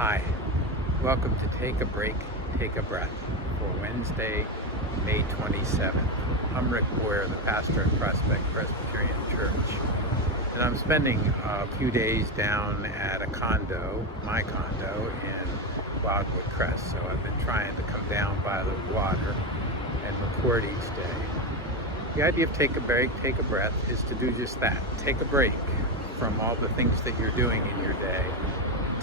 Hi, welcome to Take a Break, Take a Breath for Wednesday, May 27th. I'm Rick Boyer, the pastor at Prospect Presbyterian Church, and I'm spending a few days down at a condo, my condo, in Wildwood Crest. So I've been trying to come down by the water and record each day. The idea of Take a Break, Take a Breath is to do just that. Take a break from all the things that you're doing in your day.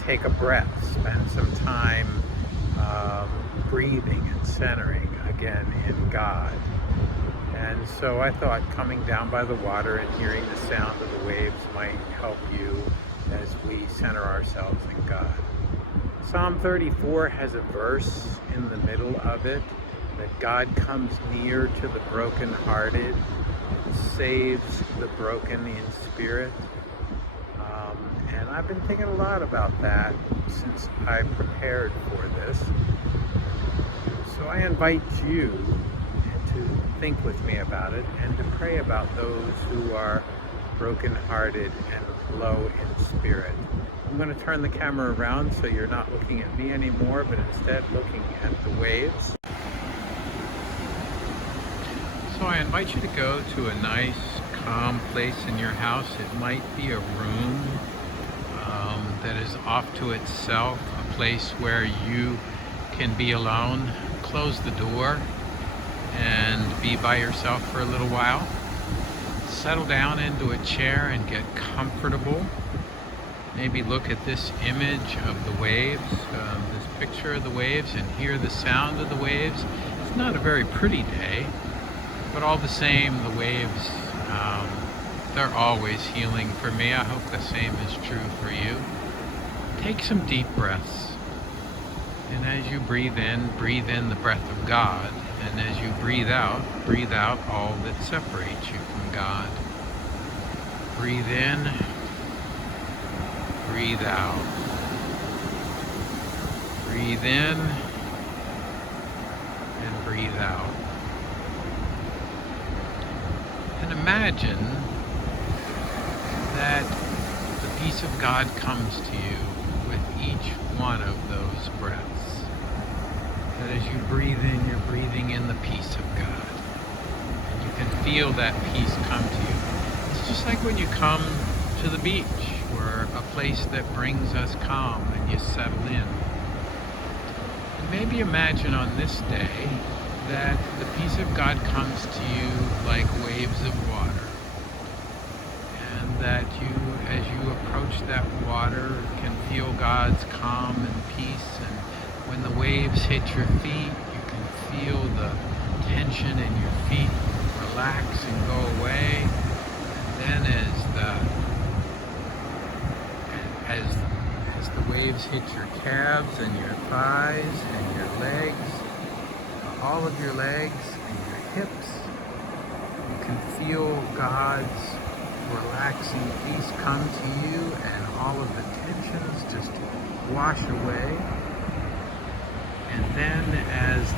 Take a breath, spend some time breathing and centering again in God. And so I thought coming down by the water and hearing the sound of the waves might help you as we center ourselves in God. Psalm 34 has a verse in the middle of it that God comes near to the brokenhearted, saves the broken in spirit. And I've been thinking a lot about that since I prepared for this. So I invite you to think with me about it and to pray about those who are brokenhearted and low in spirit. I'm going to turn the camera around so you're not looking at me anymore, but instead looking at the waves. So I invite you to go to a nice, calm place in your house. It might be a room that is off to itself, a place where you can be alone. Close the door and be by yourself for a little while. Settle down into a chair and get comfortable. Maybe look at this image of the waves, this picture of the waves, and hear the sound of the waves. It's not a very pretty day, but all the same, the waves, they're always healing for me. I hope the same is true for you. Take some deep breaths. And as you breathe in the breath of God. And as you breathe out all that separates you from God. Breathe in, breathe out. Breathe in and breathe out. And imagine that the peace of God comes to you with each one of those breaths. That as you breathe in, you're breathing in the peace of God. And you can feel that peace come to you. It's just like when you come to the beach, or a place that brings us calm, and you settle in. And maybe imagine on this day that the peace of God comes to you like waves of water. And that you, as you approach that water, can feel God's calm and peace. And when the waves hit your feet, you can feel the tension in your feet relax and go away. And then as the waves hit your calves and your thighs and your legs, all of your legs and your hips, you can feel God's relaxing peace come to you, and all of the tensions just wash away. And then as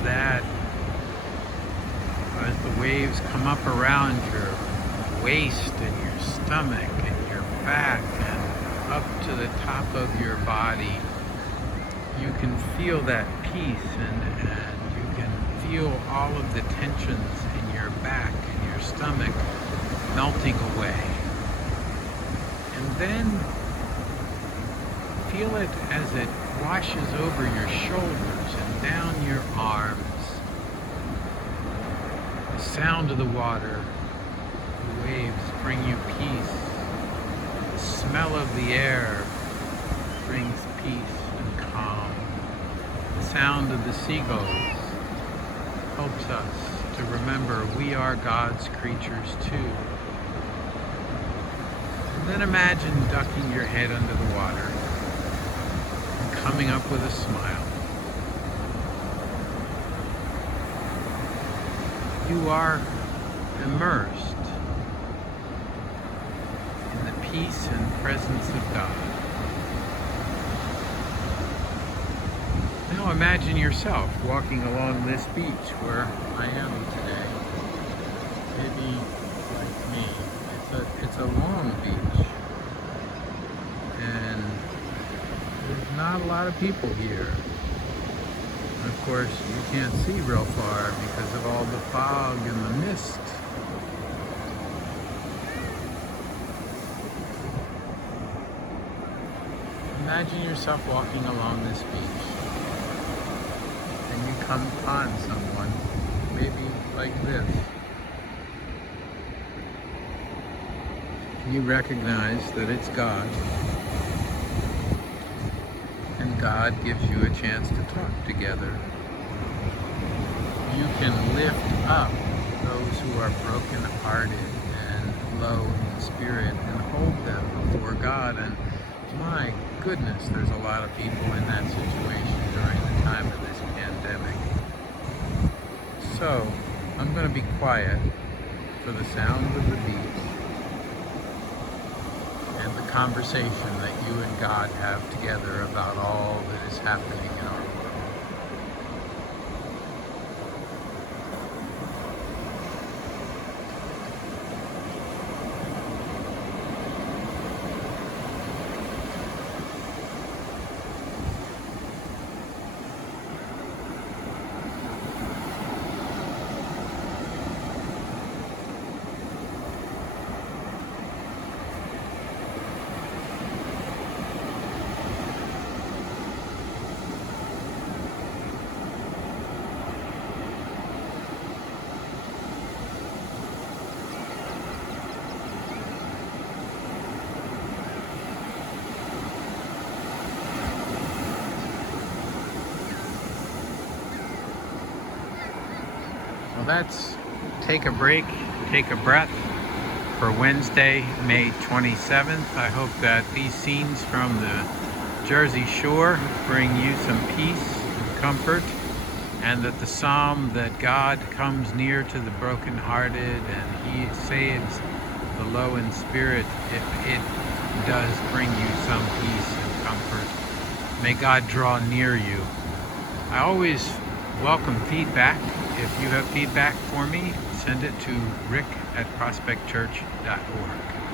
the waves come up around your waist and your stomach and your back and up to the top of your body, you can feel that peace, and you can feel all of the tensions in your back and your stomach melting away. And then feel it as it washes over your shoulders and down your arms. The sound of the water, the waves bring you peace. The smell of the air brings peace and calm. The sound of the seagulls helps us to remember we are God's creatures too. And then imagine ducking your head under the water and coming up with a smile. You are immersed in the peace and presence of God. Now imagine yourself walking along this beach where I am today. Maybe like me. It's a long beach. And there's not a lot of people here. And of course, you can't see real far because of all the fog and the mist. Imagine yourself walking along this beach and you come upon someone, maybe like this. You recognize that it's God, and God gives you a chance to talk together. You can lift up those who are brokenhearted and low in spirit and hold them before God. And my goodness, there's a lot of people in that situation during the time of this pandemic. So I'm going to be quiet for the sound of the beach and the conversation that you and God have together about all that is happening in our world. Well, that's Take a Break, Take a Breath for Wednesday, May 27th. I hope that these scenes from the Jersey Shore bring you some peace and comfort, and that the psalm that God comes near to the brokenhearted and He saves the low in spirit, it does bring you some peace and comfort. May God draw near you. I always welcome feedback. If you have feedback for me, send it to rick@prospectchurch.org.